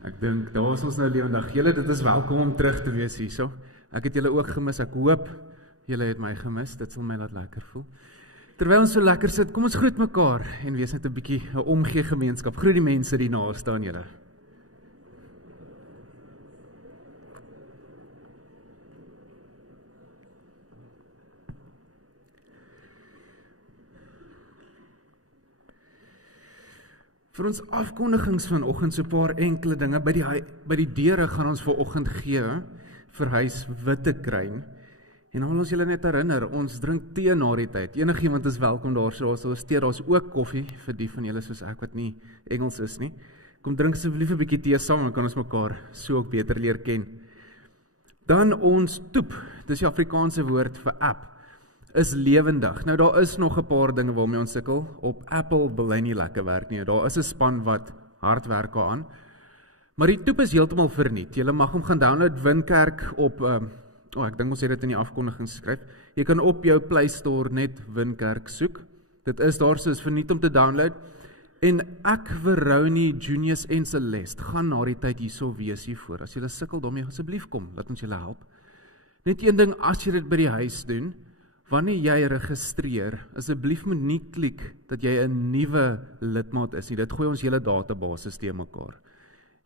Ek dink, daar is ons nou lewendig. Julle, dit is welkom om terug te wees hierso. Ek het julle ook gemis, ek hoop julle het my gemis, dit sal my laat lekker voel. Terwyl ons so lekker sit, kom ons groet mekaar en wees net 'n bietjie 'n omgee gemeenskap. Groet die mense die naaste aan julle. Vir ons afkondigings vanoggend so 'n paar enkele dinge. By die deure gaan ons vanoggend gee vir huis Wittekruin. En dan wil ons julle net herinner, ons drink tee na die tyd. Enigiemand is welkom daar, so daar's tee, daar's ook koffie vir die van julle soos ek wat nie Engels is nie. Kom drink asseblief 'n bietjie tee saam, dan kan ons mekaar so ook beter leer ken. Dan ons toep, dis die Afrikaanse woord vir app, is lewendig. Nou daar is nog 'n paar dinge waarmee ons sukkel. Op Apple wil hy nie lekker werk nie. Daar is 'n span wat hard werk aan. Maar die toep is heeltemal verniet. Jy mag hom gaan download, Winkerk op ek dink ons het dit in die afkondiging geskryf. Jy kan op jou Play Store net Winkerk soek. Dit is daar, so is verniet om te download. En ek, Veroni, Junius en Celeste gaan na die tyd hierso wees hiervoor. As jy sukkel daarmee, asseblief kom, laat ons julle help. Net een ding, as jy dit by die huis doen, wanneer jy registreer, asseblief moet nie klik dat jy 'n nuwe lidmaat is nie. Dit gooi ons hele database te mekaar.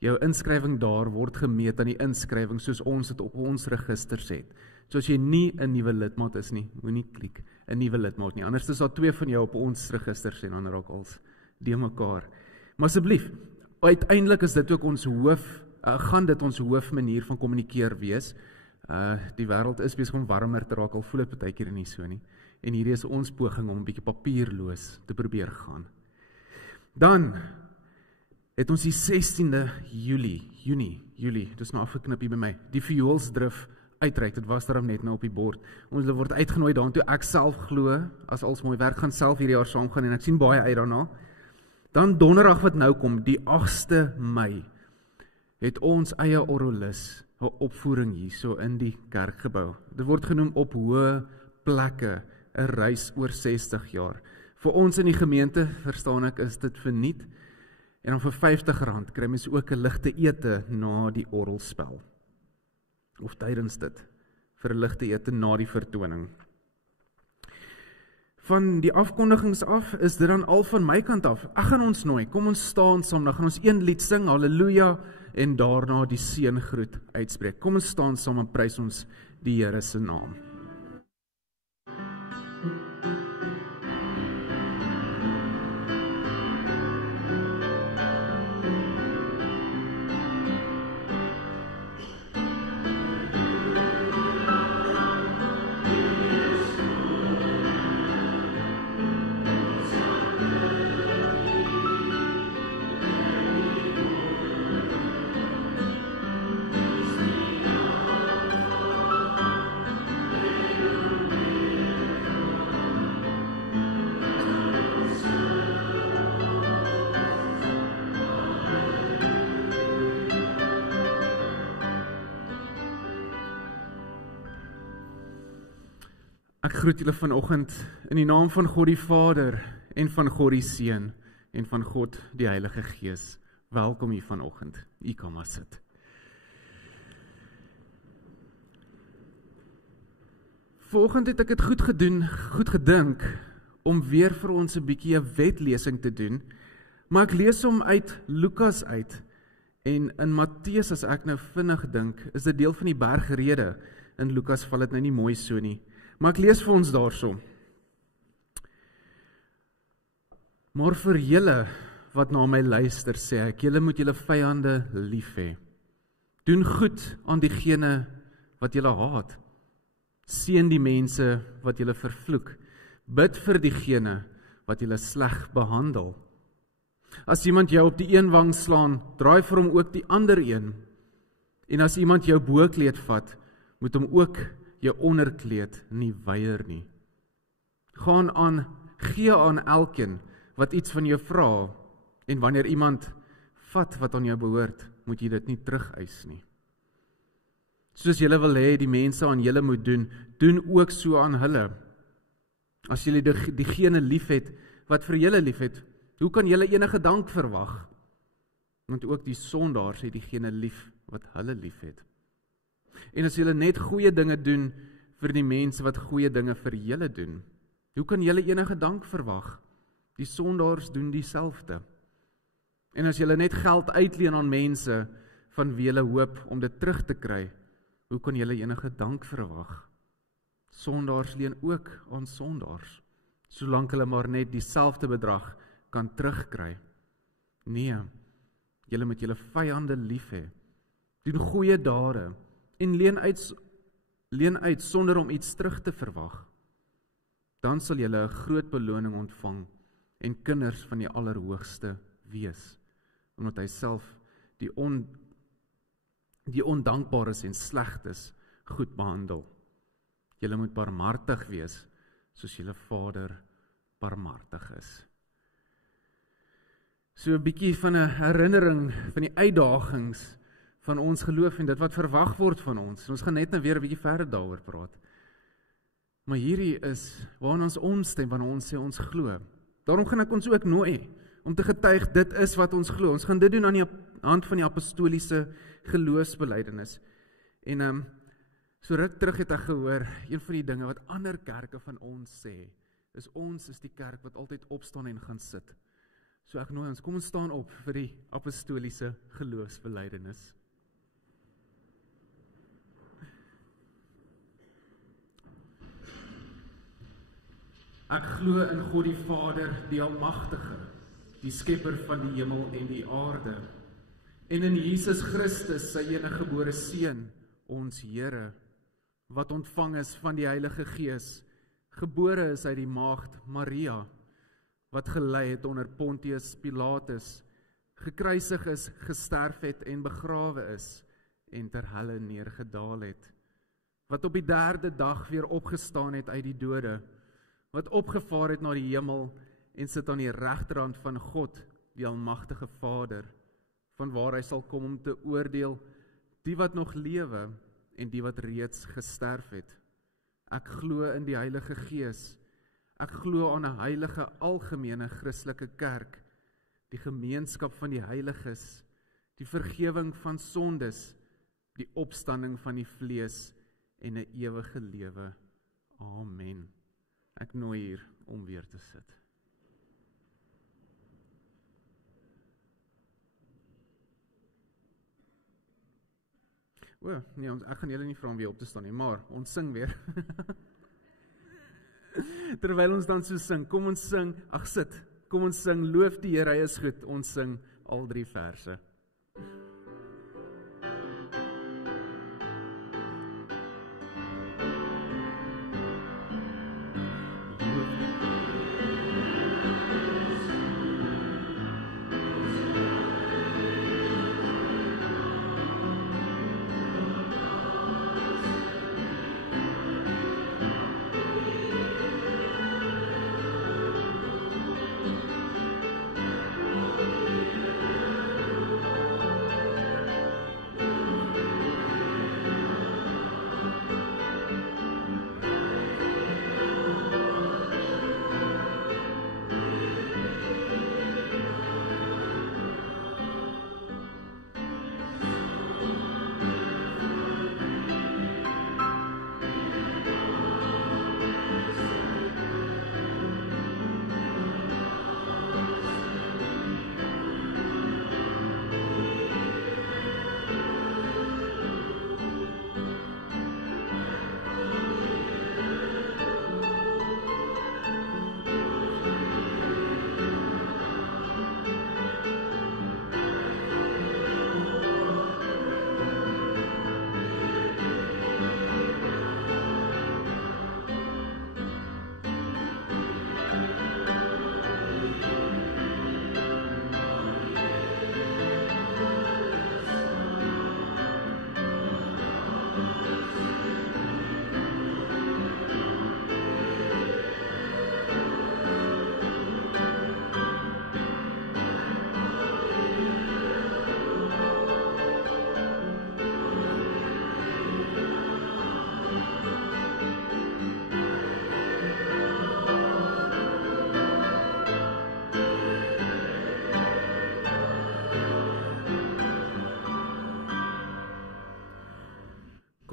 Jou inskrywing daar word gemeet aan die inskrywing soos ons dit op ons registers het. So as jy nie 'n nuwe lidmaat is nie, moenie klik 'n nuwe lidmaat nie. Anders is daar 2 van jou op ons registers en dan raak ons die mekaar. Maar asseblief, uiteindelik is dit ook ons gaan dit ons hoofmanier van kommunikeer wees. Die wêreld is besig om warmer te raak, al voel dit partykeer nie so nie. En hierdie is ons poging om 'n bietjie papierloos te probeer gaan. Dan het ons die 16de Julie, dis nou afgeknip hier by my, die Fuelsdrif uitreik, dit was daarom net nou op die bord. Ons word uitgenooi daartoe, ek self glo, as alles mooi werk, gaan self hierdie jaar saam gaan en ek sien baie uit daarna. Dan donderdag wat nou kom, die 8de Mei, het ons eie orrelis, 'n opvoering hier so in die kerkgebou. Dit word genoem op hoë plekke, 'n reis oor 60 jaar. Vir ons in die gemeente, verstaan ek, is dit verniet. En dan vir R50 kry mens ook 'n ligte ete na die orgelspel. Of tydens dit, vir 'n ligte ete na die vertoning. Van die afkondigings af is dit dan al van my kant af. Ek gaan ons nooi, kom ons staan saam, dan gaan ons een lied sing, halleluja, en daarna die seëngroet uitspreek. Kom ons staan saam en prys ons die Here se naam. Ek groet julle vanoggend in die naam van God die Vader en van God die Seun en van God die Heilige Gees. Welkom hier vanoggend. U kan maar sit. Vanoggend het ek dit goed gedink om weer vir ons 'n bietjie 'n wetlesing te doen, maar ek lees hom uit Lukas uit en in Matteus, as ek nou vinnig dink, is dit deel van die bergrede. In Lukas val dit nou nie mooi so nie. Maar ek lees vir ons daarso. Maar vir julle wat na my luister, sê ek, julle moet julle vyande lief hê. Doen goed aan diegene wat julle haat. Seën die mense wat julle vervloek. Bid vir diegene wat julle sleg behandel. As iemand jou op die een wang slaan, draai vir hom ook die ander een. En as iemand jou bokleed vat, moet hom ook jou onderkleed nie weier nie. Gee aan elkeen wat iets van jou vra, en wanneer iemand vat wat aan jou behoort, moet jy dit nie terugeis nie. Soos julle wil hê die mense aan julle moet doen, doen ook so aan hulle. As julle diegene liefhet wat vir julle liefhet, hoe kan julle enige dank verwag? Want ook die sondaars het diegene lief wat hulle lief het. En as julle net goeie dinge doen vir die mense wat goeie dinge vir julle doen, hoe kan julle enige dank verwag? Die sondaars doen dieselfde. En as julle net geld uitleen aan mense van wie julle hoop om dit terug te kry, hoe kan julle enige dank verwag? Sondaars leen ook aan sondaars, solank hulle maar net dieselfde bedrag kan terugkry. Nee, julle moet julle vyande lief hê, doen goeie dade en leen uit sonder om iets terug te verwag. Dan sal julle 'n groot beloning ontvang en kinders van die Allerhoogste wees, omdat hy self die ondankbares en slegtes goed behandel. Julle moet barmhartig wees, soos julle Vader barmhartig is. So 'n bietjie van 'n herinnering van die uitdagings van ons geloof en dit wat verwag word van ons. Ons gaan net nou weer 'n bietjie verder daaroor praat. Maar hierdie is waarna ons omstem wanneer ons sê ons glo. Daarom gaan ek ons ook nooi om te getuig, dit is wat ons glo. Ons gaan dit doen aan die hand van die apostoliese geloofsbelijdenis. En so ruk terug het ek gehoor, een van die dinge wat ander kerke van ons sê, is ons is die kerk wat altyd opstaan en gaan sit. So ek nooi ons, kom ons staan op vir die apostoliese geloofsbelijdenis. Ek glo in God die Vader, die Almagtige, die skepper van die hemel en die aarde, en in Jesus Christus, sy eniggebore Seun, ons Here, wat ontvang is van die Heilige Gees, gebore is uit die maagd Maria, wat gelei het onder Pontius Pilatus, gekruisig is, gesterf het en begrawe is, en ter helle neergedaal het, wat op die 3de dag weer opgestaan het uit die dode, wat opgevaar het na die hemel en sit aan die regterhand van God, die Almagtige Vader, van waar hy sal kom om te oordeel die wat nog lewe en die wat reeds gesterf het. Ek glo in die Heilige Gees. Ek glo aan 'n heilige algemene Christelike kerk, die gemeenskap van die heiliges, die vergewing van sondes, die opstanding van die vlees en 'n ewige lewe. Amen. Ek nooi hier om weer te sit. Nee, ek gaan julle nie vra om weer op te staan nie, maar ons sing weer. Terwyl ons dan so sing, kom ons sing, sit, kom ons sing, loof die Here, hy is goed, ons sing al 3 verse.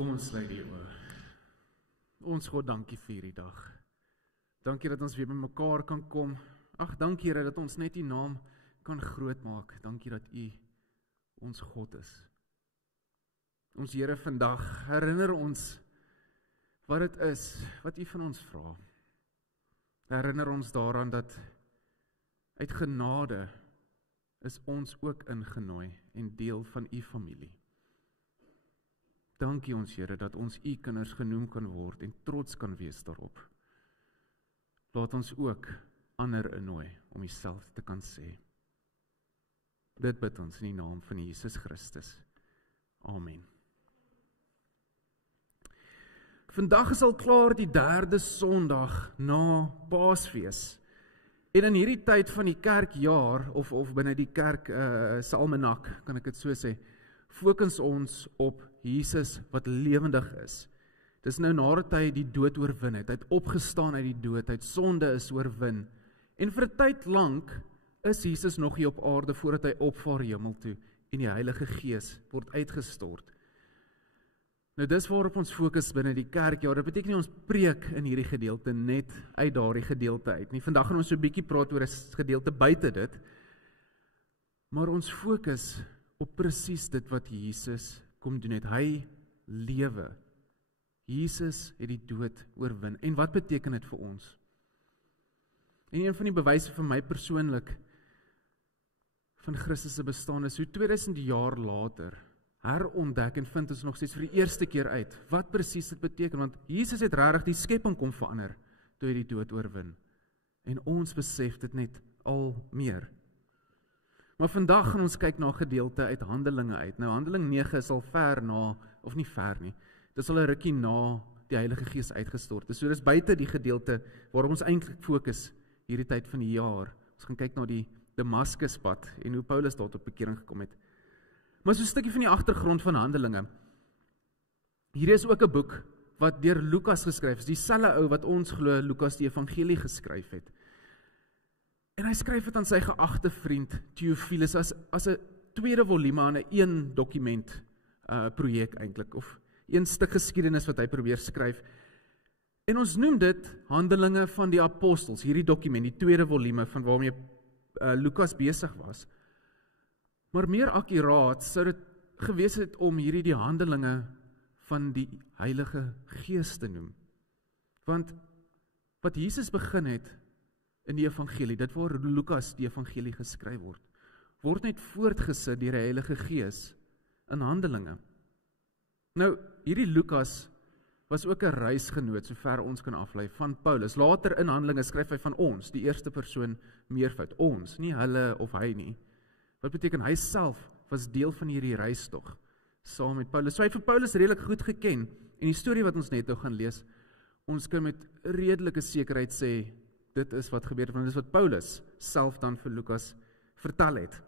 Kom ons sluit die oë. Ons God, dankie vir hierdie dag. Dankie dat ons weer by mekaar kan kom. Ag, dankie Here dat ons net U naam kan groot maak. Dankie dat U ons God is. Ons Here, vandag herinner ons wat dit is wat U van ons vra. Herinner ons daaraan dat uit genade is ons ook ingenooi en deel van U familie. Dankie ons Here dat ons U kinders genoem kan word en trots kan wees daarop. Laat ons ook ander innooi om dieselfde te kan sê. Dit bid ons in die naam van Jesus Christus. Amen. Vandag is al klaar die 3de Sondag na Paasfees. En in hierdie tyd van die kerkjaar, of binne die kerk se almanak, kan ek dit so sê, fokus ons op Jesus wat lewendig is. Dis nou nadat hy die dood oorwin het, hy het opgestaan uit die dood, hy het sonde is oorwin. En vir 'n tyd lank is Jesus nog hier op aarde voordat hy opvaar hemel toe en die Heilige Gees word uitgestort. Nou dis waarop ons fokus binne die kerkjaar. Dit beteken nie ons preek in hierdie gedeelte net uit daardie gedeelte uit nie. Vandag gaan ons so 'n bietjie praat oor 'n gedeelte buite dit. Maar ons fokus op presies dit wat Jesus kom doen het. Hy lewe. Jesus het die dood oorwin. En wat beteken dit vir ons? En een van die bewyse vir my persoonlik van Christus se bestaan is hoe 2000 jaar later herontdek en vind ons nog steeds vir die eerste keer uit wat presies dit beteken, want Jesus het regtig die skepping kom verander toe hy die dood oorwin. En ons besef dit net al meer. Maar vandag gaan ons kyk na 'n gedeelte uit Handelinge uit. Nou Handeling 9 is al ver na, of nie ver nie, dis al 'n rukkie na die Heilige Gees uitgestort is. So dis buite die gedeelte waarop ons eintlik fokus hierdie tyd van die jaar. Ons gaan kyk na die Damaskuspad en hoe Paulus daar tot bekering gekom het. Maar so 'n stukkie van die agtergrond van Handelinge. Hier is ook 'n boek wat deur Lukas geskryf is, dieselfde ou wat ons glo Lukas die evangelie geskryf het. En hy skryf dit aan sy geagte vriend Theophilus as 'n tweede volume aan 'n een dokument projek eintlik, of een stuk geskiedenis wat hy probeer skryf. En ons noem dit Handelinge van die Apostels, hierdie dokument, die tweede volume van waarmee Lukas besig was. Maar meer akkuraat sou dit gewees het om hierdie die Handelinge van die Heilige Gees te noem. Want wat Jesus begin het in die evangelie, dit waar Lukas die evangelie geskryf word net voortgesit deur die Heilige Gees in Handelinge. Nou, hierdie Lukas was ook 'n reisgenoot, sover ons kan aflei, van Paulus. Later in Handelinge skryf hy van ons, die eerste persoon meervoud, ons, nie hulle of hy nie. Wat beteken, hy self was deel van hierdie reistog, saam met Paulus. So hy het vir Paulus redelik goed geken, en die storie wat ons net nou gaan lees, ons kan met redelike sekerheid sê, dit is wat gebeur het, want dit is wat Paulus self dan vir Lukas vertel het.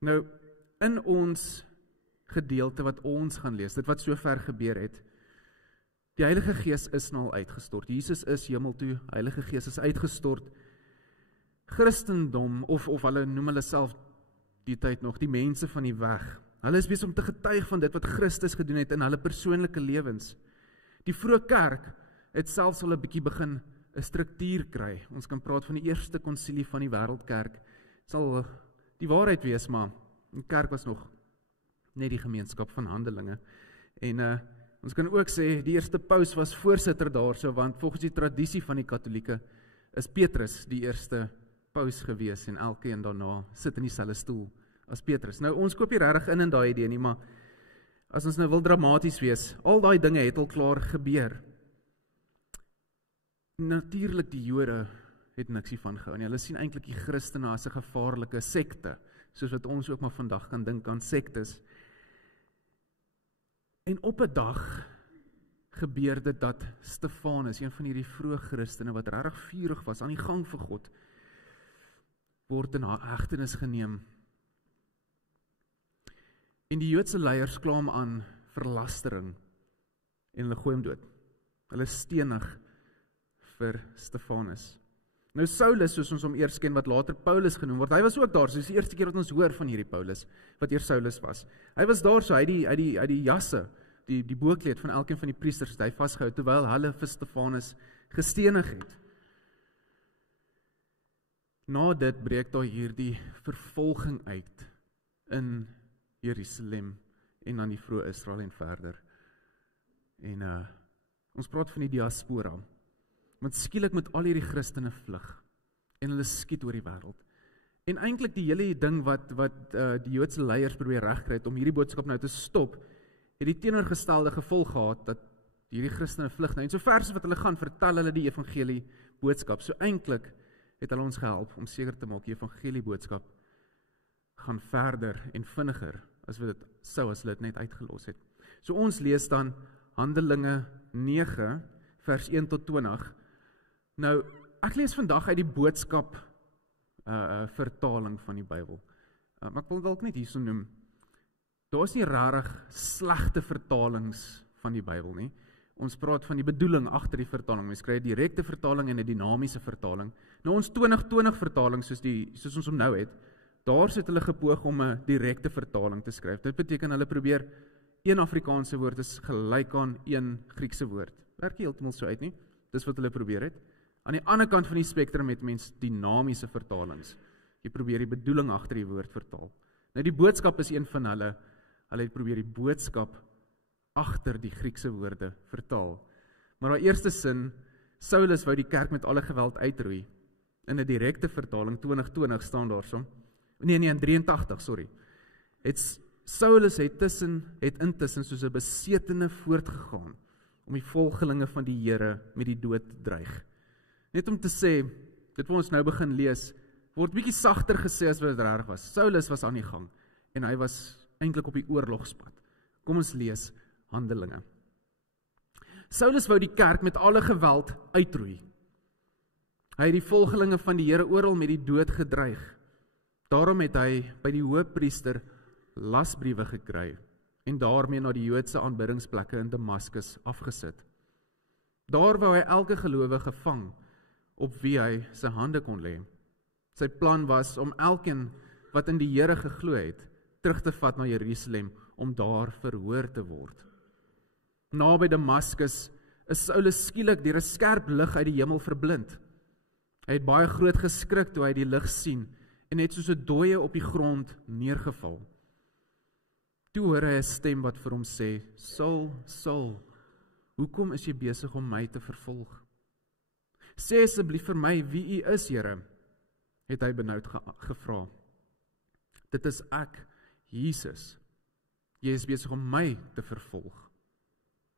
Nou, in ons gedeelte wat ons gaan lees, dit wat so ver gebeur het, die Heilige Gees is nou al uitgestort. Jesus is hemel toe, Heilige Gees is uitgestort. Christendom, of hulle noem hulle self die tyd nog, die mense van die weg. Hulle is besig om te getuig van dit wat Christus gedoen het in hulle persoonlike lewens. Die vroeë kerk het selfs al 'n bietjie begin 'n struktuur kry. Ons kan praat van die eerste konsilie van die wêreldkerk. Sal die waarheid wees, maar die kerk was nog net die gemeenskap van Handelinge. En ons kan ook sê, die eerste paus was voorsitter daarso, want volgens die tradisie van die Katolieke is Petrus die eerste paus gewees, en elkeen daarna sit in dieselfde stoel as Petrus. Nou, ons koop nie regtig in daai idee nie, maar as ons nou wil dramaties wees, al daai dinge het al klaar gebeur. Natuurlik die Jode het niks hiervan gehou nie. Hulle sien eintlik die Christene as 'n gevaarlike sekte, soos wat ons ook maar vandag kan dink aan sektes. En op 'n dag gebeur dit dat Stefanus, een van hierdie vroeë Christene wat regtig vurig was aan die gang vir God, word in hegtenis geneem. En die Joodse leiers kla hom aan vir lastering en hulle gooi hom dood. Hulle stenig vir Stefanus. Nou Saulus, soos ons hom eers ken, wat later Paulus genoem word, hy was ook daar, so is die eerste keer wat ons hoor van hierdie Paulus, wat eers Saulus was. Hy was daar, so hy die jasse die boekleed van elkeen van die priesters het hy vasgehou, terwyl hulle vir Stefanus gestenig het. Na dit breek daar hierdie vervolging uit in Jerusalem en dan die vroeë Israel en verder. En ons praat van die diaspora, want skielik moet al hierdie Christene vlug, en hulle skiet oor die wêreld. En eintlik die hele ding wat die Joodse leiers probeer regkry het om hierdie boodskap nou te stop, het die teenoorgestelde gevolg gehad, dat hierdie Christene vlug nou, en so ver as wat hulle gaan, vertel hulle die evangelie boodskap. So eintlik het hulle ons gehelp om seker te maak die evangelie boodskap gaan verder en vinniger as wat dit sou as hulle dit net uitgelos het. So ons lees dan Handelinge 9 vers 1 tot 20. Nou, ek lees vandag uit die boodskap vertaling van die Bybel. Maar ek wil dalk net hierso noem, daar is nie rarig slegte vertalings van die Bybel nie. Ons praat van die bedoeling agter die vertaling. Ons kry 'n direkte vertaling en 'n dinamiese vertaling. Nou ons 2020 vertaling soos ons hom nou het, daar het hulle gepoog om 'n direkte vertaling te skryf. Dit beteken hulle probeer een Afrikaanse woord is gelyk aan een Griekse woord. Werk nie heeltemal so uit nie. Dis wat hulle probeer het. Aan die ander kant van die spektrum het mens dinamiese vertalings. Jy probeer die bedoeling agter die woord vertaal. Nou die boodskap is een van hulle. Hulle het probeer die boodskap agter die Griekse woorde vertaal. Maar haar eerste sin, Saulus wou die kerk met alle geweld uitroei. In 'n direkte vertaling 2020 staan daarso. Nee, in 83, sorry. Saulus het intussen soos 'n besetene voortgegaan om die volgelinge van die Here met die dood te dreig. Net om te sê, dit wat ons nou begin lees, word bietjie sagter gesê as wat dit reg was. Saulus was aan die gang en hy was eintlik op die oorlogspad. Kom ons lees Handelinge. Saulus wou die kerk met alle geweld uitroei. Hy het die volgelinge van die Here oral met die dood gedreig. Daarom het hy by die hoëpriester lasbriewe gekry en daarmee na die Joodse aanbiddingsplekke in Damaskus afgesit. Daar wou hy elke gelowige vang op wie hy sy hande kon lê. Sy plan was om elkeen wat in die Here geglo het, terug te vat na Jerusalem om daar verhoor te word. Naby Damaskus is Saulus skielik deur 'n skerp lig uit die hemel verblind. Hy het baie groot geskrik toe hy die lig sien en het soos 'n dooie op die grond neergeval. Toe hoor hy 'n stem wat vir hom sê, Saul, Saul, hoekom is jy besig om my te vervolg? Sê asseblief vir my wie u is, Here, het hy benoud gevra. Dit is ek, Jesus. Jy is besig om my te vervolg.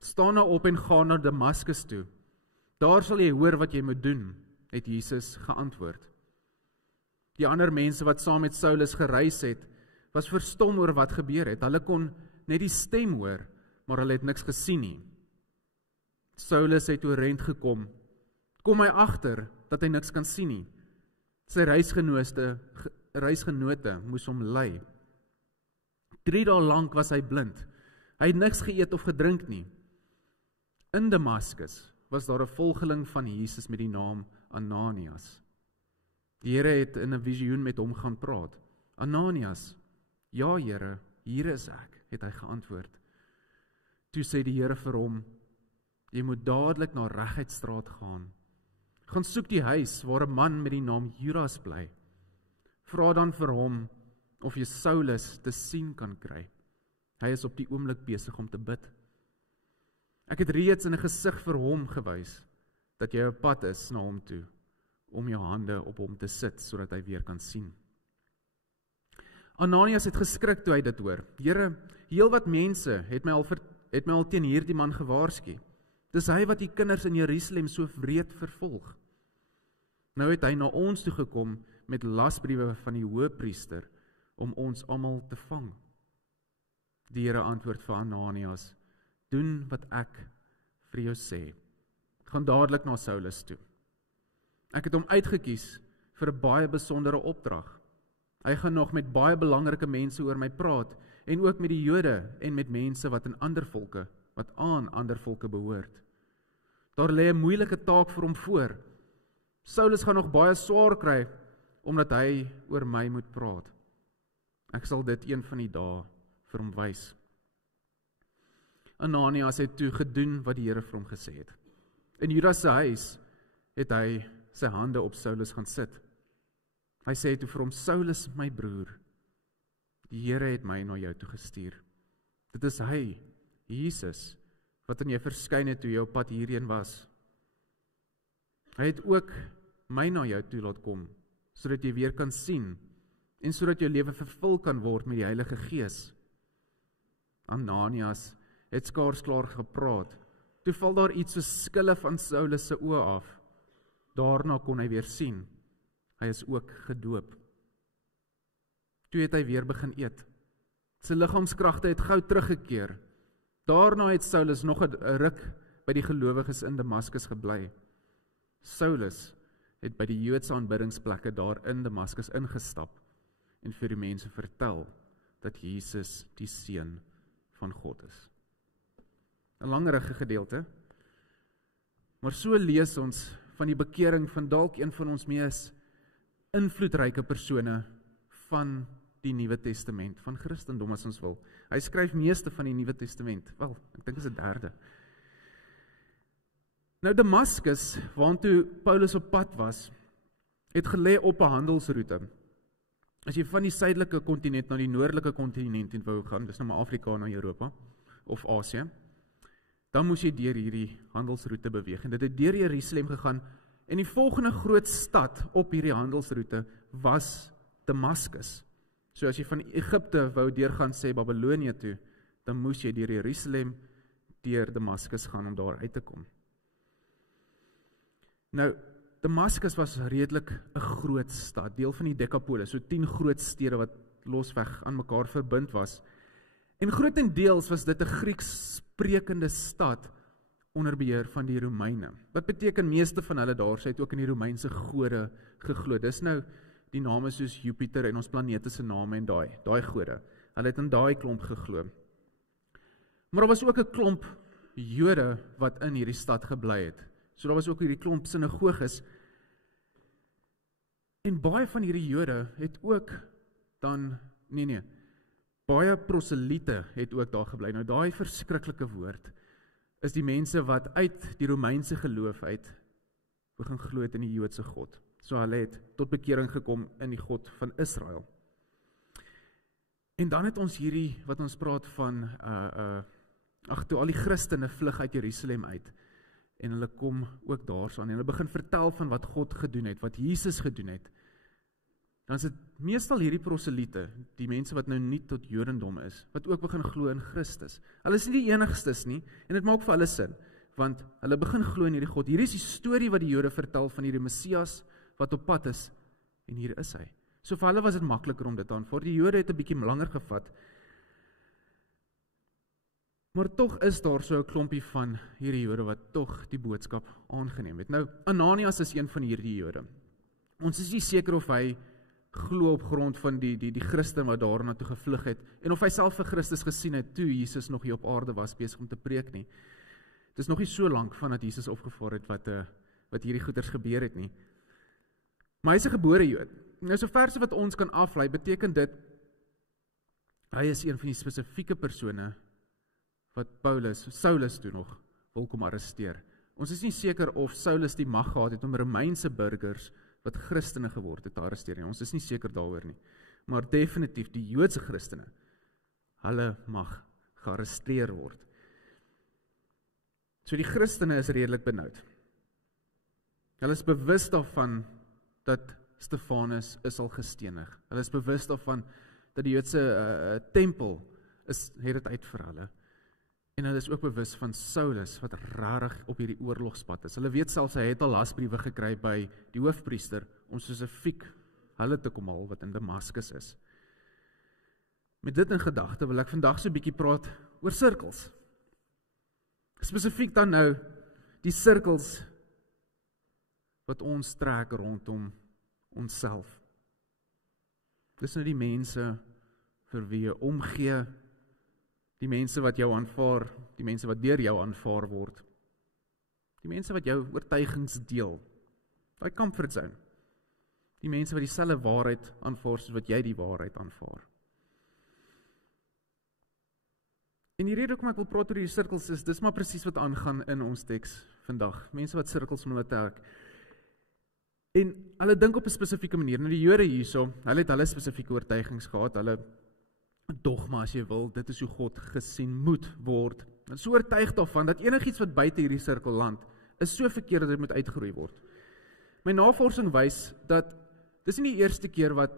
Staan nou op en gaan na Damaskus toe. Daar sal jy hoor wat jy moet doen, het Jesus geantwoord. Die ander mense wat saam met Saulus gereis het, was verstom oor wat gebeur het. Hulle kon net die stem hoor, maar hulle het niks gesien nie. Saulus het oorent gekom. Kom hy agter dat hy niks kan sien nie. Sy reisgenote moes hom lei. 3 dae lank was hy blind. Hy het niks geëet of gedrink nie. In Damaskus was daar 'n volgeling van Jesus met die naam Ananias. Die Here het in 'n visioen met hom gaan praat. Ananias, ja Here, hier is ek, het hy geantwoord. Toe sê die Here vir hom, jy moet dadelik na Reguitstraat gaan. Gaan soek die huis waar 'n man met die naam Judas bly. Vra dan vir hom of jy Saulus te sien kan kry. Hy is op die oomblik besig om te bid. Ek het reeds in 'n gesig vir hom gewys dat jy op pad is na hom toe om jou hande op hom te sit sodat hy weer kan sien. Ananias het geskrik toe hy dit hoor. Here, heelwat mense het my al teen hierdie man gewaarsku. Dis hy wat die kinders in Jerusalem so wreed vervolg. Nou het hy na ons toe gekom met lasbriewe van die hoëpriester om ons almal te vang. Die Here antwoord vir Ananias, doen wat ek vir jou sê. Gaan dadelik na Saulus toe. Ek het hom uitgekies vir 'n baie besondere opdrag. Hy gaan nog met baie belangrike mense oor my praat en ook met die Jode en met mense wat aan ander volke behoort. Daar lê 'n moeilike taak vir hom voor. Saulus gaan nog baie swaar kry omdat hy oor my moet praat. Ek sal dit een van die dae vir hom wys. Ananias het toe gedoen wat die Here vir hom gesê het. In Judas se huis het hy sy hande op Saulus gaan sit. Hy sê toe vir hom, Saulus my broer, die Here het my na jou toe gestuur. Dit is hy, Jesus, wat aan jou verskyn het toe jy op pad hierheen was. Hy het ook my na jou toe laat kom, sodat jy weer kan sien, en sodat jou lewe vervul kan word met die Heilige Gees. Ananias het skaars klaar gepraat. Toe val daar iets so skille van Saulus se oë af. Daarna kon hy weer sien. Hy is ook gedoop. Toe het hy weer begin eet. Sy liggaamskragte het gou teruggekeer. Daarna het Saulus nog 'n ruk by die gelowiges in Damaskus gebly. Saulus het by die Joodse aanbiddingsplekke daar in Damaskus ingestap en vir die mense vertel dat Jesus die Seun van God is. 'n Langerige gedeelte, maar so lees ons van die bekering van dalk een van ons mees invloedryke persone van die Nuwe Testament, van Christendom as ons wil. Hy skryf meeste van die Nuwe Testament, wel, ek dink is 'n derde. Nou Damaskus, waartoe Paulus op pad was, het gelê op 'n handelsroete. As jy van die suidelike kontinent na die noordelike kontinent wou gaan, dis nou maar Afrika na Europa, of Asië, dan moes jy deur hierdie handelsroete beweeg. En dit het deur Jerusalem gegaan, en die volgende groot stad op hierdie handelsroete was Damaskus. So as jy van Egipte wou deurgaan, sê Babylonië toe, dan moes jy deur Jerusalem, deur Damaskus gaan om daar uit te kom. Nou, Damaskus was redelik 'n groot stad, deel van die Decapolis, so 10 groot stede wat losweg aan mekaar verbind was. En grootendeels was dit 'n Grieks sprekende stad onder beheer van die Romeine. Wat beteken meeste van hulle daar, sy het ook in die Romeinse gode geglo. Dis nou die name soos Jupiter en ons planete se name en daai gode. Hulle het in daai klomp geglo. Maar daar was ook 'n klomp Jode wat in hierdie stad gebly het. So daar was ook hierdie klomp sinagoges. En baie van hierdie Jode het ook dan, baie proseliete het ook daar gebly. Nou daai verskriklike woord is die mense wat uit die Romeinse geloof uit begin glo het in die Joodse God. So hulle het tot bekering gekom in die God van Israel. En dan het ons hierdie, wat ons praat van, toe al die Christene vlug uit Jerusalem uit, en hulle kom ook daarsaan, en hulle begin vertel van wat God gedoen het, wat Jesus gedoen het, dan is dit meestal hierdie proseliete, die mense wat nou nie tot Jodendom is, wat ook begin glo in Christus. Hulle is nie die enigstes nie, en dit maak vir hulle sin, want hulle begin glo in hierdie God. Hier is die storie wat die Jode vertel van hierdie Messias, wat op pad is, en hier is hy. So vir hulle was dit makliker om dit aan, voor die Jode het 'n bietjie langer gevat, maar tog is daar so 'n klompie van hierdie Jode wat tog die boodskap aangeneem het. Nou, Ananias is een van hierdie Jode. Ons is nie seker of hy glo op grond van die Christen wat daarna toe gevlug het, en of hy self vir Christus gesien het, toe Jesus nog hier op aarde was, besig om te preek nie. Dit is nog nie so lank vandat Jesus opgevaar het, wat hierdie goeders gebeur het nie. Maar hy is 'n gebore Jood. Nou, so verse wat ons kan aflei, beteken dit, hy is een van die spesifieke persone, wat Saulus toe nog wil kom arresteer. Ons is nie seker of Saulus die mag gehad het om Romeinse burgers, wat Christene geword het, te arresteer nie. Ons is nie seker daaroor nie. Maar definitief die Joodse Christene, hulle mag gearresteer word. So die Christene is redelik benoud. Hulle is bewus daarvan dat Stefanus is al gestenig. Hulle is bewus daarvan dat die Joodse tempel het dit uit vir hulle. En hulle is ook bewus van Saulus, wat rarig op hierdie oorlogspad is. Hulle weet selfs, hy het al lasbriewe gekry by die hoofpriester, om spesifiek hulle te kom haal, wat in Damaskus is. Met dit in gedagte wil ek vandag so 'n bietjie praat oor sirkels. Spesifiek dan nou, die sirkels, wat ons trek rondom onsself. Dis nou die mense, vir wie jy omgee, die mense wat jou aanvaar, die mense wat deur jou aanvaar word, die mense wat jou oortuigings deel, daai comfort zone, die mense wat dieselfde waarheid aanvaar, soos wat jy die waarheid aanvaar. En die rede hoekom ek wil praat oor hierdie sirkels is, dis maar presies wat aangaan in ons teks vandag. Mense wat sirkels om hulle trek. En hulle dink op 'n spesifieke manier. Nou die Jode hierso, hulle het hulle spesifieke oortuigings gehad, hulle dogma as jy wil, dit is hoe God gesien moet word. En so oortuig daarvan dat enigiets wat buite hierdie sirkel land, is so verkeerd dat dit moet uitgeroei word. My navorsing wys dat dis nie die eerste keer wat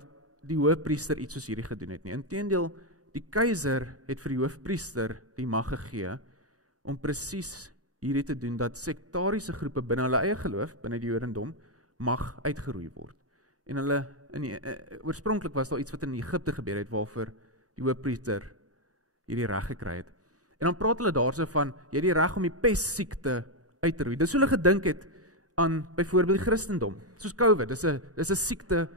die hoofpriester iets soos hierdie gedoen het nie. Inteendeel, die keiser het vir die hoofpriester die mag gegee om presies hierdie te doen, dat sektariese groepe binne hulle eie geloof, binne die Jodendom, mag uitgeroei word. En hulle, oorspronklik was daar iets wat in Egipte gebeur het, waarvoor die hoofpriester hierdie reg gekry het. En dan praat hulle daarso van, jy het die reg om die pestsiekte uit te roei. Dis hoe hulle gedink het aan byvoorbeeld die Christendom, soos COVID, dis 'n siekte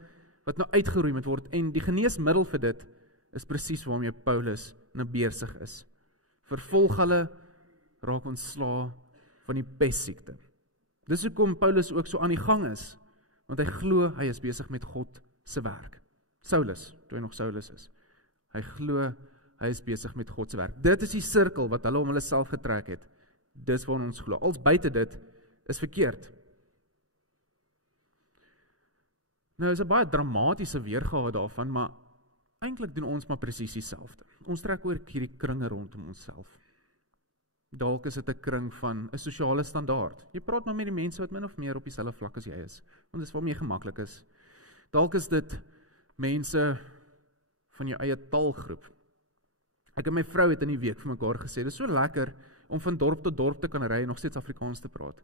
wat nou uitgeroei moet word, en die geneesmiddel vir dit is presies waarmee Paulus nou besig is. Vervolg hulle, raak ontslae van die pestsiekte. Dis hoekom Paulus ook so aan die gang is, want hy glo hy is besig met God se werk. Saulus, toe hy nog Saulus is. Hy glo hy is besig met God se werk. Dit is die sirkel wat hulle om hulle self getrek het. Dis waar ons glo. Als buite dit is verkeerd. Nou is 'n baie dramatiese weergawe daarvan, maar eintlik doen ons maar presies dieselfde. Ons trek oor hierdie kringe rondom onsself. Dalk is dit 'n kring van 'n sosiale standaard. Jy praat maar met die mense wat min of meer op dieselfde vlak as jy is, want dis waarmee jy gemaklik is. Dalk is dit mense van jou eie taalgroep. Ek en my vrou het in die week vir mekaar gesê, dis so lekker om van dorp tot dorp te kan ry en nog steeds Afrikaans te praat.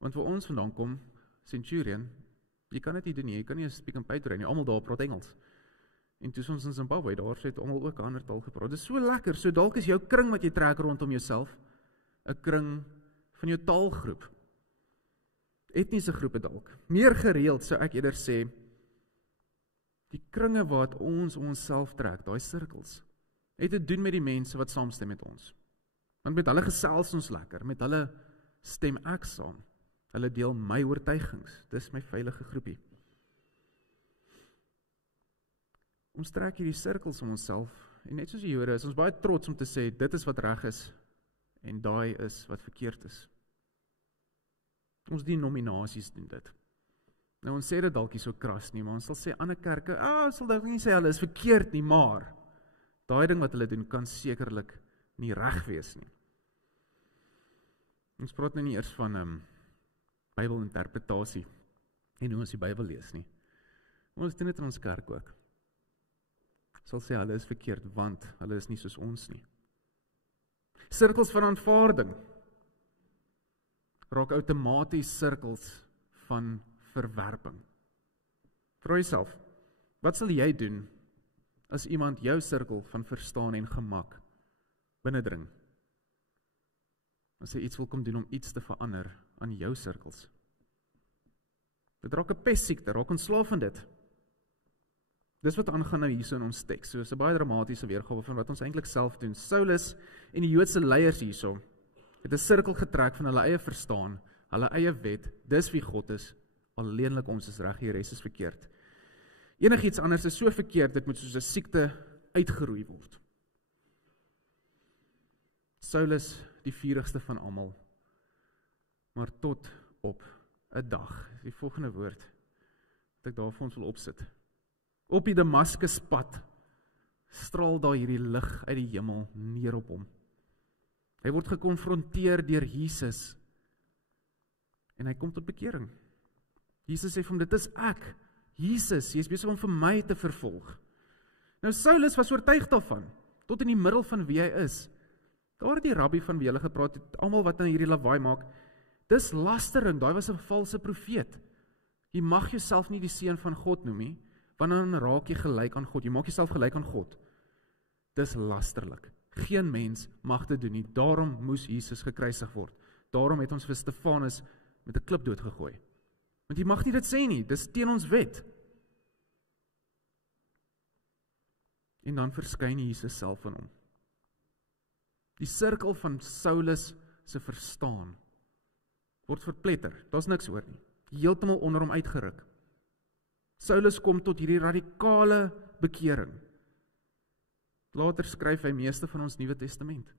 Want waar ons vandaan kom, Centurion, jy kan dit nie doen nie, jy kan nie 'n Speak and Pay ry nie, almal daar praat Engels. En toe ons in Zimbabwe, daar het almal ook 'n ander taal gepraat. Dit is so lekker, so dalk is jou kring wat jy trek rondom jouself, 'n kring van jou taalgroep. Etniese groepe dalk. Meer gereeld sou ek eerder sê, die kringe wat ons onsself trek, daai sirkels, het te doen met die mense wat saamstem met ons. Want met hulle gesels ons lekker, met hulle stem ek saam. Hulle deel my oortuigings, dis my veilige groepie. Ons trek hierdie sirkels om onsself, en net soos die Jode is ons baie trots om te sê, dit is wat reg is, en daai is wat verkeerd is. Ons denominasies doen dit. Nou ons sê dit dalk nie so kras nie, maar ons sal sê ander kerke, ons sal dalk nie sê hulle is verkeerd nie, maar daai ding wat hulle doen kan sekerlik nie reg wees nie. Ons praat nou nie eers van Bybelinterpretasie en hoe ons die Bybel lees nie. Ons doen dit in ons kerk ook. Sal sê hulle is verkeerd, want hulle is nie soos ons nie. Sirkels van aanvaarding raak outomaties sirkels van verwerping. Vra jouself, wat sal jy doen as iemand jou sirkel van verstaan en gemak binnendring? As hy iets wil kom doen om iets te verander aan jou sirkels. Dit raak 'n pestsiekte, raak ontslaaf van dit. Dis wat aangaan nou hierso in ons teks. So is 'n baie dramatiese weergawe van wat ons eintlik self doen. Saulus en die Joodse leiers hierso het 'n sirkel getrek van hulle eie verstaan, hulle eie wet, dis wie God is, alleenlik ons is reg, die res is verkeerd. Enigiets anders is so verkeerd, dit moet soos 'n siekte uitgeroei word. Saulus, die vurigste van almal, maar tot op 'n dag, die volgende woord, wat ek daar vir ons wil opsit. Op die Damaskuspad straal daar hierdie lig uit die hemel neer op hom. Hy word gekonfronteer deur Jesus en hy kom tot bekering. Jesus sê vir hom, dit is ek, Jesus, jy is besig om vir my te vervolg. Nou Saulus was oortuig daarvan, tot in die middel van wie hy is. Daar het die rabbi van wie hulle gepraat het, almal wat nou hierdie lawaai maak, dis lastering, daai was 'n valse profeet. Jy mag jouself nie die seun van God noem nie, want dan raak jy gelyk aan God, jy maak jouself gelyk aan God. Dis lasterlik. Geen mens mag dit doen nie, daarom moes Jesus gekruisig word. Daarom het ons vir Stefanus met 'n klip doodgegooi. Want jy mag nie dit sê nie, dis teen ons wet. En dan verskyn Jesus self aan hom. Die sirkel van Saulus se verstaan word verpletter, daar's niks oor nie. Heeltemal onder hom uitgeruk. Saulus kom tot hierdie radikale bekering. Later skryf hy meeste van ons Nuwe Testament.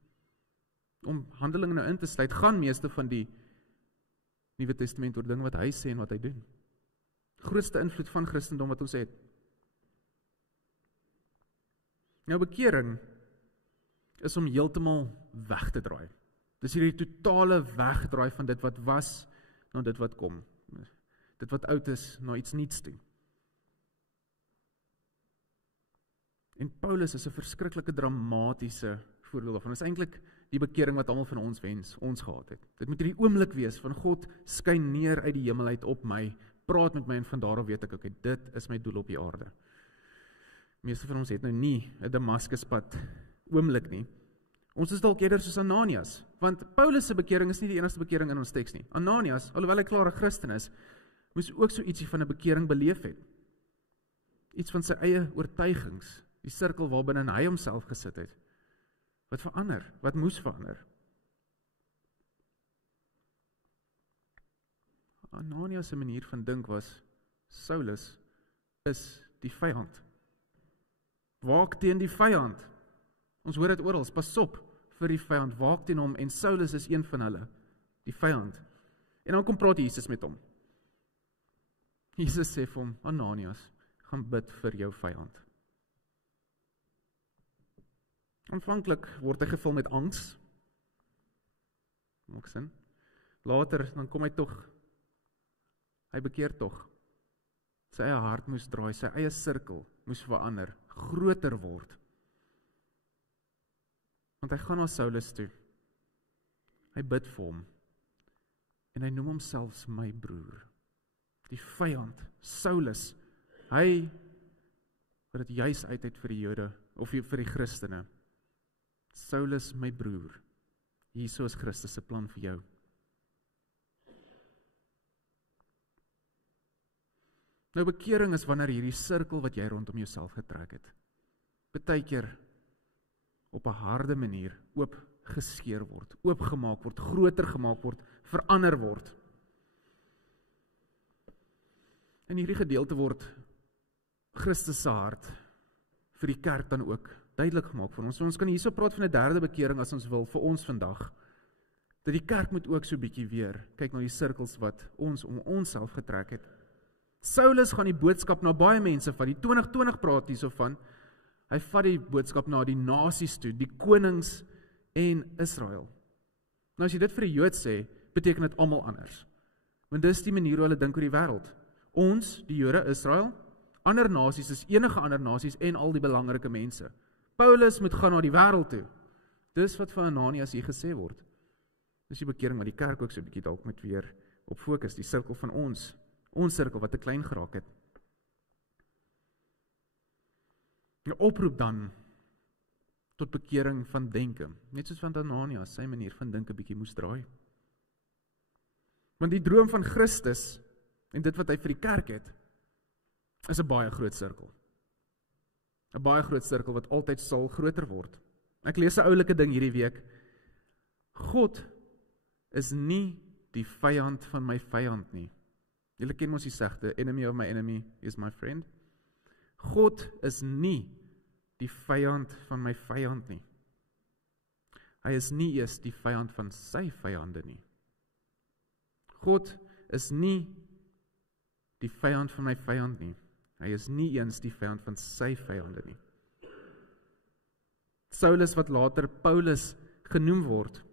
Om Handelinge nou in te sluit, gaan meeste van die Nuwe Testament oor dinge wat hy sê en wat hy doen. Grootste invloed van Christendom wat ons het. Nou bekering is om heeltemal weg te draai. Dis hierdie totale wegdraai van dit wat was na dit wat kom. Dit wat oud is na iets nuuts toe. En Paulus is 'n verskriklike dramatiese voorbeeld daarvan. Dit is eintlik die bekering wat almal van ons wens, ons gehad het. Dit moet hierdie oomblik wees van God skyn neer uit die hemel uit op my, praat met my en van daar af weet ek, okay, dit is my doel op die aarde. Meeste van ons het nou nie 'n Damaskuspad oomblik nie. Ons is dalk eerder soos Ananias, want Paulus se bekering is nie die enigste bekering in ons teks nie. Ananias, alhoewel hy klaar 'n Christen is, moes ook so ietsie van 'n bekering beleef het. Iets van sy eie oortuigings, die sirkel waarbinne hy homself gesit het. Wat verander, wat moes verander. Ananias se manier van dink was, Saulus is die vyand. Waak teen die vyand. Ons hoor dit oral, pas op vir die vyand, waak teen hom, en Saulus is een van hulle, die vyand. En dan kom praat Jesus met hom. Jesus sê vir hom, Ananias, gaan bid vir jou vyand. Aanvanklik word hy gevul met angs. Maak sin? Later, dan kom hy tog, hy bekeer tog. Sy eie hart moes draai, sy eie sirkel moes verander, groter word. Want hy gaan na Saulus toe. Hy bid vir hom. En hy noem homself my broer. Die vyand, Saulus. Hy wat dit juis uit het vir die Jode, of vir die Christene. Saulus, my broer. Hierso is Christus se plan vir jou. Nou bekering is wanneer hierdie sirkel wat jy rondom jouself getrek het, partykeer op 'n harde manier oopgeskeer word, oopgemaak word, groter gemaak word, verander word. In hierdie gedeelte word Christus se hart vir die kerk dan ook duidelik gemaak vir ons. So ons kan hierso praat van 'n derde bekering as ons wil vir ons vandag. Dat die kerk moet ook so bietjie weer kyk na die sirkels wat ons om onsself getrek het. Saulus gaan die boodskap na baie mense van die 2020 praat hierso van. Hy vat die boodskap na die nasies toe, die konings en Israel. Nou as jy dit vir die Jood sê, beteken dit almal anders. Want dis die manier hoe hulle dink oor die wêreld. Ons, die Jode, Israel, ander nasies is enige ander nasies en al die belangrike mense. Paulus moet gaan na die wêreld toe. Dis wat van Ananias hier gesê word. Dis die bekering wat die kerk ook so 'n bietjie dalk moet weer op fokus, die sirkel van ons sirkel wat te klein geraak het. 'n Oproep dan tot bekering van denke, net soos van Ananias sy manier van dink 'n bietjie moes draai. Want die droom van Christus en dit wat hy vir die kerk het, is 'n baie groot sirkel. 'n Baie groot sirkel wat altyd sal groter word. Ek lees 'n oulike ding hierdie week. God is nie die vyand van my vyand nie. Julle ken mos die segde, enemy of my enemy is my friend. God is nie die vyand van my vyand nie. Hy is nie eers die vyand van sy vyande nie. God is nie die vyand van my vyand nie. Hy is nie eens die vyand van sy vyande nie. Saulus wat later Paulus genoem word,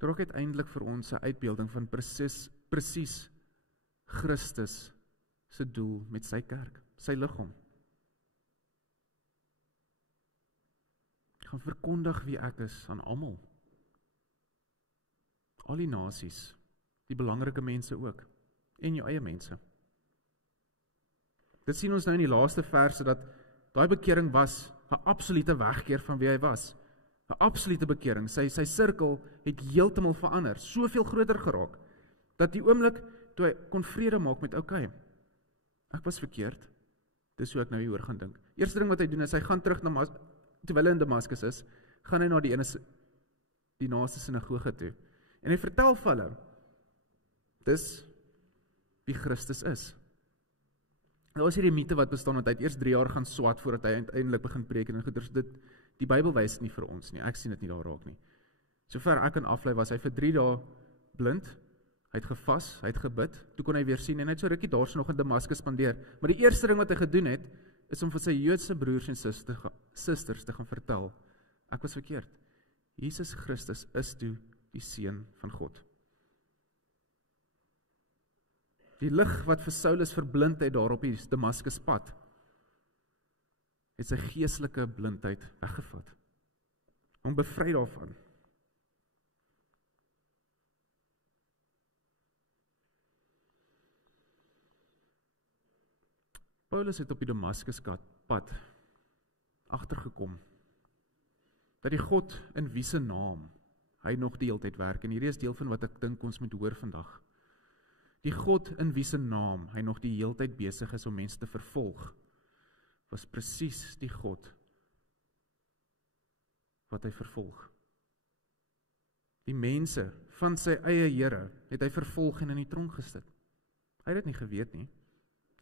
raak uiteindelik vir ons 'n uitbeelding van presies Christus se doel met sy kerk, sy liggaam. Ek gaan verkondig wie ek is aan almal. Al die nasies, die belangrike mense ook, en jou eie mense. Dit sien ons nou in die laaste verse, dat daai bekering was 'n absolute wegkeer van wie hy was. 'n Absolute bekering, sy sirkel het heeltemal verander, soveel groter geraak, dat die oomblik, toe hy kon vrede maak met, okay, ek was verkeerd, dis hoe ek nou hieroor gaan dink. Eerste ding wat hy doen is, hy gaan terug na, terwyl hy in Damaskus is, gaan hy na die naaste sinagoge toe, en hy vertel vir hulle, dis wie Christus is. Daar is hierdie mite wat bestaan, dat hy het eers 3 jaar gaan swat, voordat hy uiteindelik begin preek, en goeders, die Bybel wys nie vir ons nie, ek sien dit nie daar raak nie. Sover ek kan aflei, was hy vir 3 dae blind, hy het gevas, hy het gebid, toe kon hy weer sien, en hy het so rukkie daar so nog in Damaskus spandeer, maar die eerste ding wat hy gedoen het, is om vir sy Joodse broers en susters te gaan vertel, ek was verkeerd, Jesus Christus is toe die Seun van God. Die lig wat vir Saulus verblind het daar op die Damaskus pad, het sy geestelike blindheid weggevat, om bevry daarvan. Paulus het op die Damaskus pad agtergekom, dat die God in wie se naam hy nog die hele tyd werk, en hierdie is deel van wat ek dink ons moet hoor vandag. Die God in wie se naam hy nog die hele tyd besig is om mense te vervolg, was presies die God wat hy vervolg. Die mense van sy eie Here het hy vervolg en in die tronk gesit. Hy het dit nie geweet nie.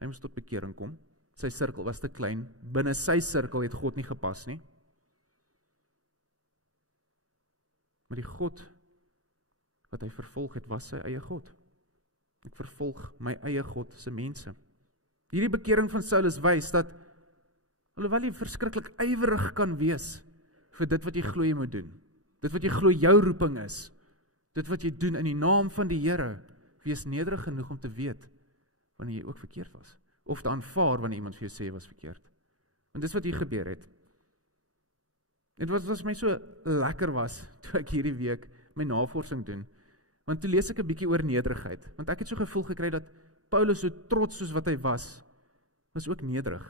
Hy moes tot bekering kom. Sy sirkel was te klein. Binne sy sirkel het God nie gepas nie. Maar die God wat hy vervolg het, was sy eie God. Ek vervolg my eie God se mense. Hierdie bekering van Saulus wys dat, alhoewel jy verskriklik ywerig kan wees vir dit wat jy glo jy moet doen, dit wat jy glo jou roeping is, dit wat jy doen in die naam van die Here, wees nederig genoeg om te weet wanneer jy ook verkeerd was, of te aanvaar wanneer iemand vir jou sê jy was verkeerd. Want dis wat hier gebeur het. En wat my so lekker was, toe ek hierdie week my navorsing doen, want toe lees ek 'n bietjie oor nederigheid, want ek het so gevoel gekry dat Paulus so trots soos wat hy was ook nederig.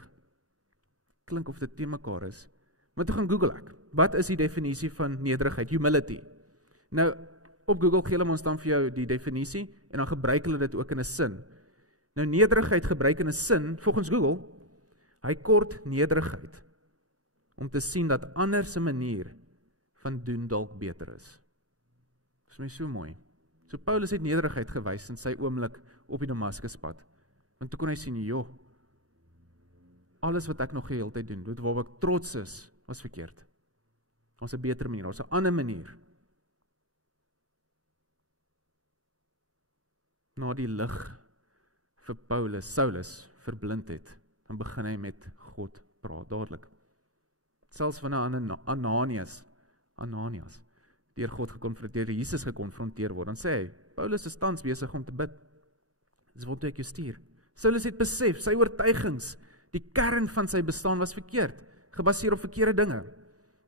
Klink of dit te mekaar is. Maar toe gaan Google ek, wat is die definisie van nederigheid? Humility. Nou, op Google gee hulle ons dan vir jou die definisie, en dan gebruik hulle dit ook in 'n sin. Nou, nederigheid gebruik in 'n sin, volgens Google, hy kort nederigheid, om te sien dat ander se manier van doen dalk beter is. Dit is my so mooi. So Paulus het nederigheid gewys in sy oomblik op die Damaskuspad, want toe kon hy sien, joh, alles wat ek nog die hele tyd doen, dit waar ek trots is, was verkeerd. Ons 'n beter manier, ons 'n ander manier. Na die lig vir Saulus verblind het, dan begin hy met God praat, dadelik. Selfs van 'n Ananias, deur God gekonfronteer, Jesus gekonfronteer word, dan sê hy, Paulus is tans besig om te bid. Dis wat ek jou stuur. Saulus het besef, sy oortuigings, die kern van sy bestaan was verkeerd, gebaseer op verkeerde dinge.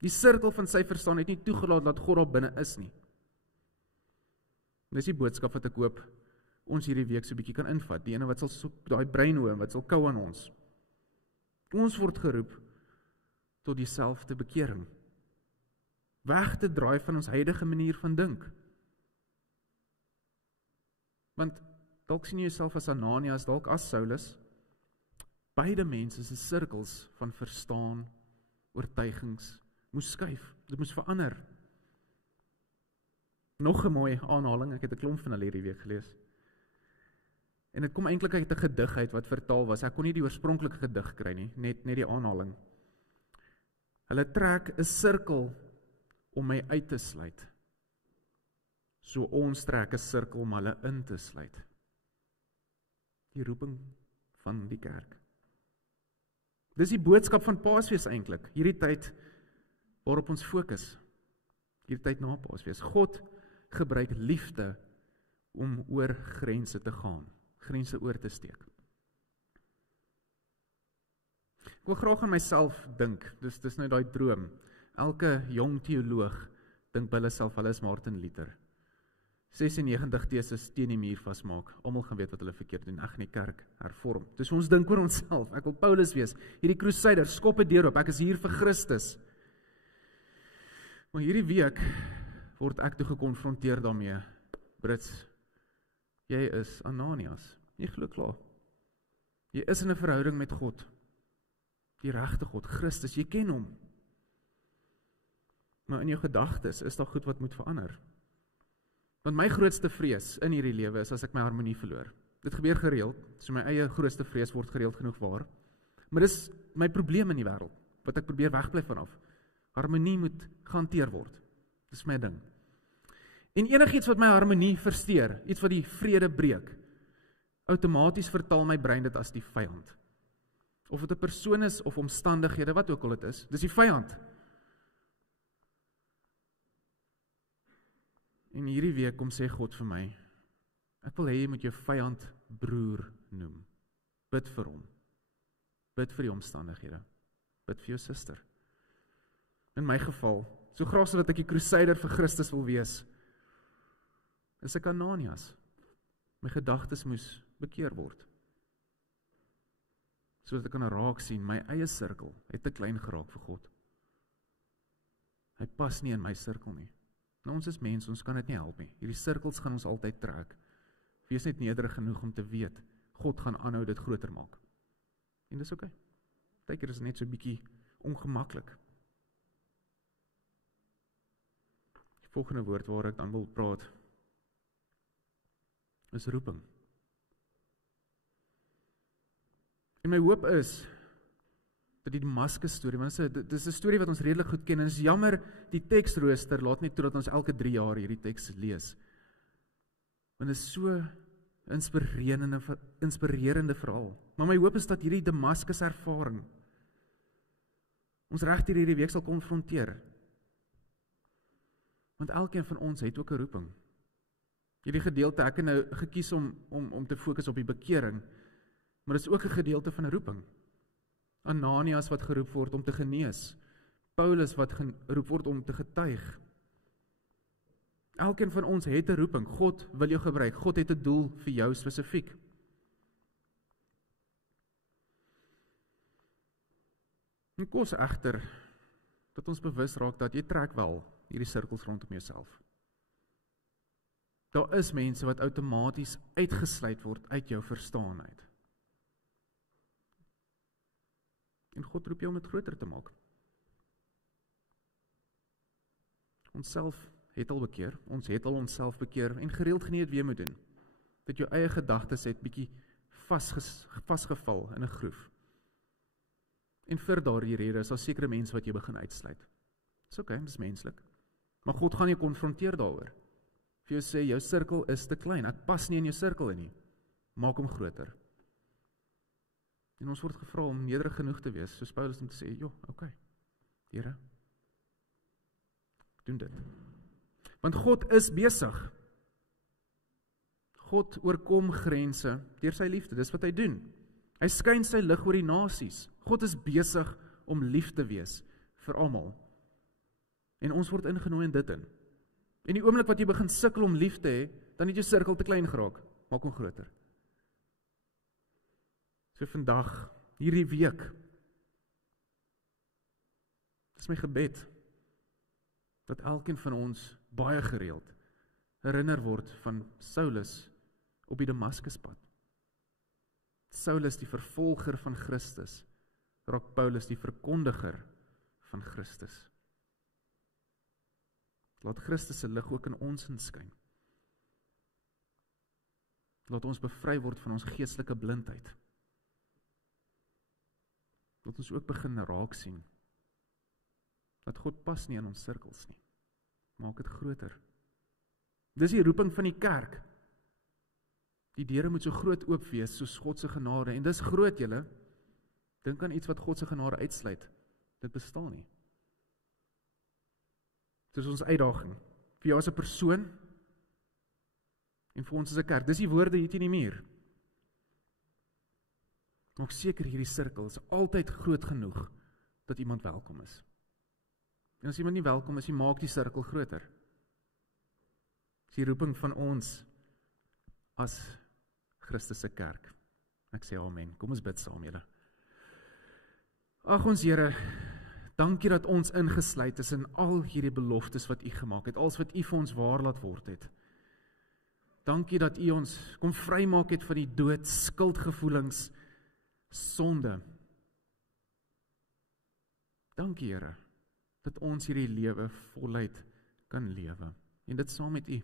Die sirkel van sy verstaan het nie toegelaat dat God daar binne is nie. Dis die boodskap wat ek hoop ons hierdie week so 'n bietjie kan invat, die ene wat sal soek, daai breinhoë wat sal kou aan ons. Ons word geroep tot dieselfde bekering. Weg te draai van ons huidige manier van dink. Want dalk sien jy jouself as Ananias, dalk as Saulus. Beide mense se sirkels van verstaan, oortuigings, moes skuif. Dit moes verander. Nog 'n mooi aanhaling, ek het 'n klomp van hulle hierdie week gelees. En dit kom eintlik uit 'n gedig uit wat vertaal was. Ek kon nie die oorspronklike gedig kry nie, net die aanhaling. Hulle trek 'n sirkel om my uit te sluit. So ons trek 'n sirkel om hulle in te sluit. Die roeping van die kerk. Dis die boodskap van Paasfees eintlik, hierdie tyd waarop ons fokus, hierdie tyd na Paasfees. God gebruik liefde om oor grense te gaan, grense oor te steek. Ek wil graag aan myself dink, dis nou daai droom. Elke jong teoloog dink by hulle self, hulle is Martin Luther. 96 teses teen die muur vasmaak. Almal gaan weet wat hulle verkeerd doen. Ek gaan die kerk hervorm. Dus ons dink oor onsself. Ek wil Paulus wees. Hierdie crusader, skop 'n deur op. Ek is hier vir Christus. Maar hierdie week word ek toe gekonfronteer daarmee. Brits, jy is Ananias. Jy glo klaar. Jy is in 'n verhouding met God. Die regte God, Christus, jy ken hom. Maar in jou gedagtes is daar goed wat moet verander. Want my grootste vrees in hierdie lewe is as ek my harmonie verloor. Dit gebeur gereeld, so my eie grootste vrees word gereeld genoeg waar. Maar dis my probleem in die wêreld, wat ek probeer wegbly vanaf. Harmonie moet gehanteer word. Dis my ding. En enigiets wat my harmonie versteur, iets wat die vrede breek, outomaties vertaal my brein dit as die vyand. Of dit 'n persoon is of omstandighede, wat ook al dit is, dis die vyand. En hierdie week kom sê God vir my, ek wil hê jy moet jou vyand broer noem. Bid vir hom. Bid vir die omstandighede. Bid vir jou suster. In my geval, so graag so dat ek die crusader vir Christus wil wees, is ek Ananias. My gedagtes moes bekeer word. Sodat ek kan raak sien, my eie sirkel het te klein geraak vir God. Hy pas nie in my sirkel nie. Nou ons is mense, ons kan dit nie help nie. Hierdie sirkels gaan ons altyd trek. Wees net nederig genoeg om te weet, God gaan aanhou dit groter maak. En dis oké. Partykeer is dit net so bietjie ongemaklik. Die volgende woord waar ek dan wil praat, is roeping. En my hoop is, dat die Damaskus storie, want dit is 'n storie wat ons redelik goed ken, en is jammer, die teksrooster laat nie toe dat ons elke 3 jaar hierdie teks lees. Want dit is so inspirerende verhaal. Maar my hoop is dat hierdie Damaskus ervaring ons reg hierdie week sal konfronteer. Want elkeen van ons het ook 'n roeping. Hierdie gedeelte, ek het nou gekies om te fokus op die bekering, maar dit is ook 'n gedeelte van 'n roeping. Ananias wat geroep word om te genees, Paulus wat geroep word om te getuig. Elkeen van ons het 'n roeping. God wil jou gebruik. God het 'n doel vir jou spesifiek. En kos egter dat ons bewus raak dat jy trek wel hierdie sirkels rondom jouself. Daar is mense wat outomaties uitgesluit word uit jou verstaanheid. En God roep jou om dit groter te maak. Ons self het al bekeer, ons het al onsself bekeer en gereeld geniet weer moet doen. Dat jou eie gedagtes het bietjie vasgeval in 'n groef. En vir daardie rede is daar sekere mense wat jy begin uitsluit. Dis oké, dis menslik. Maar God gaan jou konfronteer daaroor. Vir jou sê, jou sirkel is te klein, ek pas nie in jou sirkel in nie. Maak hom groter. En ons word gevra om nederig genoeg te wees, soos Paulus om te sê, oké, Here, doen dit. Want God is besig. God oorkom grense deur sy liefde, dis wat hy doen. Hy skyn sy lig oor die nasies. God is besig om lief te wees vir almal. En ons word ingenooi in dit in. En die oomblik wat jy begin sukkel om lief te hê, dan het jou sirkel te klein geraak. Maak hom groter. So vandag, hierdie week, dis my gebed, dat elkeen van ons baie gereeld herinner word van Saulus op die Damaskuspad. Saulus die vervolger van Christus, raak Paulus die verkondiger van Christus. Laat Christus se lig ook in ons inskyn. Laat ons bevry word van ons geestelike blindheid. Laat ons ook begin raak sien dat God pas nie in ons sirkels nie. Maak dit groter. Dis die roeping van die kerk. Die deure moet so groot oop wees soos God se genade, en dis groot julle. Dink aan iets wat God se genade uitsluit. Dit bestaan nie. Dis ons uitdaging. Vir jou as 'n persoon en vir ons as 'n kerk. Dis die woorde hier teen die muur. Maak seker hierdie sirkel is altyd groot genoeg dat iemand welkom is. En as iemand nie welkom is, jy maak die sirkel groter. Dis die roeping van ons as Christus se kerk. Ek sê amen. Kom ons bid saam julle. Ag ons Here, dankie dat ons ingesluit is in al hierdie beloftes wat U gemaak het, alles wat U vir ons waar laat word het. Dankie dat U ons kom vrymaak het van die dood, skuldgevoelings, sonde. Dankie Here, dat ons hierdie lewe voluit kan lewe, en dit saam met U.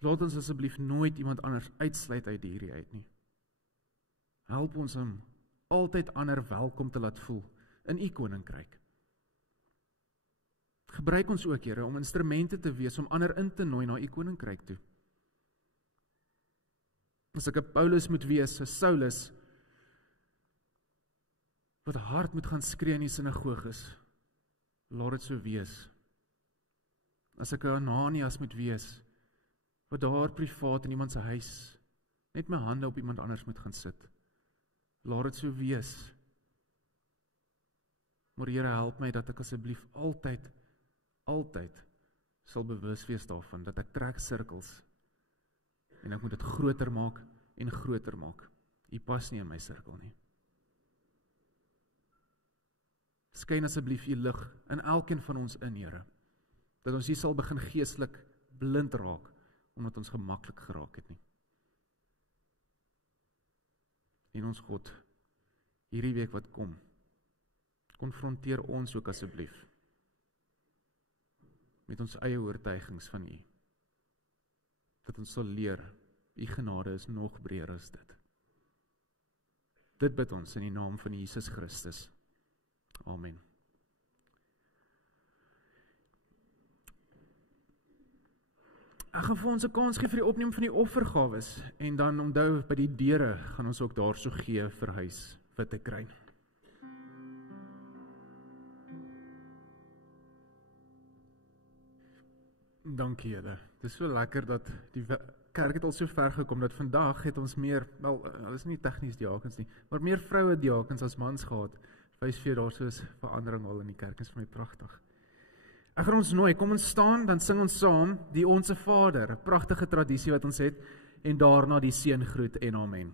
Laat ons asseblief nooit iemand anders uitsluit uit hierdie uit nie. Help ons om altyd ander welkom te laat voel in U koninkryk. Gebruik ons ook, Here, om instrumente te wees om ander in te nooi na U koninkryk toe. As ek 'n Paulus moet wees, 'n Saulus, wat hard moet gaan skree in die sinagoges, laat dit so wees. As ek 'n Ananias moet wees, wat daar privaat in iemand se huis, net my hande op iemand anders moet gaan sit, laat dit so wees. Maar Here, help my dat ek asseblief altyd sal bewus wees daarvan, dat ek trek sirkels, en ek moet dit groter maak en groter maak. U pas nie in my sirkel nie. Skyn asseblief U lig in elkeen van ons in, Here, dat ons nie sal begin geestelik blind raak, omdat ons gemaklik geraak het nie. En ons God, hierdie week wat kom, konfronteer ons ook asseblief met ons eie oortuigings van U. Dat ons sal leer, U genade is nog breër as dit. Dit bid ons in die naam van Jesus Christus. Amen. Ek gaan vir ons 'n kans gee vir die opneem van die offergawes, en dan onthou, by die deure gaan ons ook daarso gee vir huis wat te kry. Dankie julle. Dit is so lekker dat die kerk het al so ver gekom, dat vandag het ons meer, wel, is nie tegnies diakens nie, maar meer vroue diakens as mans gehad. Wys vir daar soos verandering al in die kerk, is vir my pragtig. Ek gaan ons nooi, kom ons staan, dan sing ons saam die Onse Vader, 'n pragtige tradisie wat ons het, en daarna die seëngroet en amen.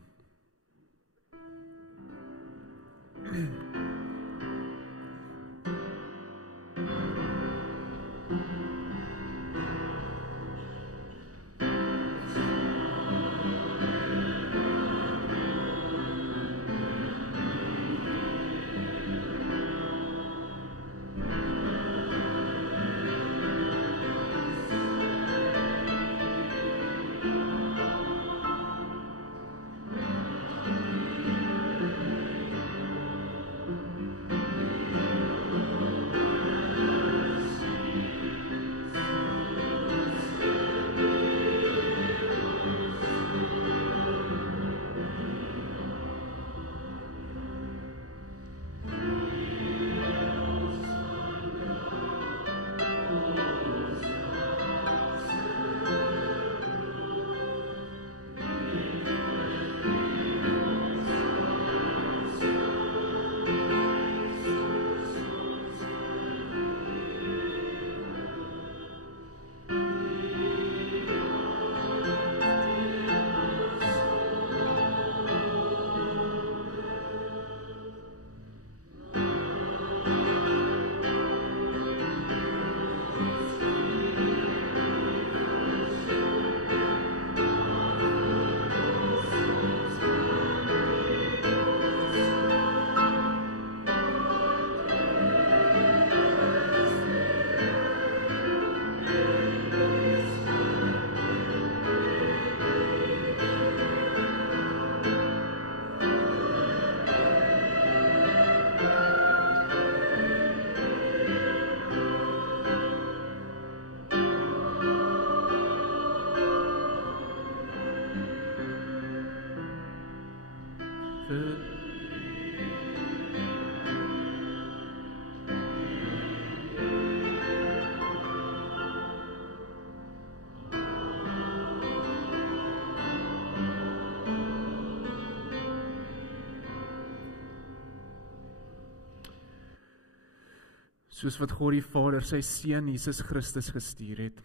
Soos wat God die Vader sy Seun Jesus Christus gestuur het,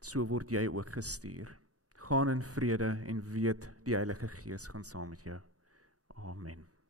so word jy ook gestuur. Gaan in vrede en weet die Heilige Gees gaan saam met jou. Amen.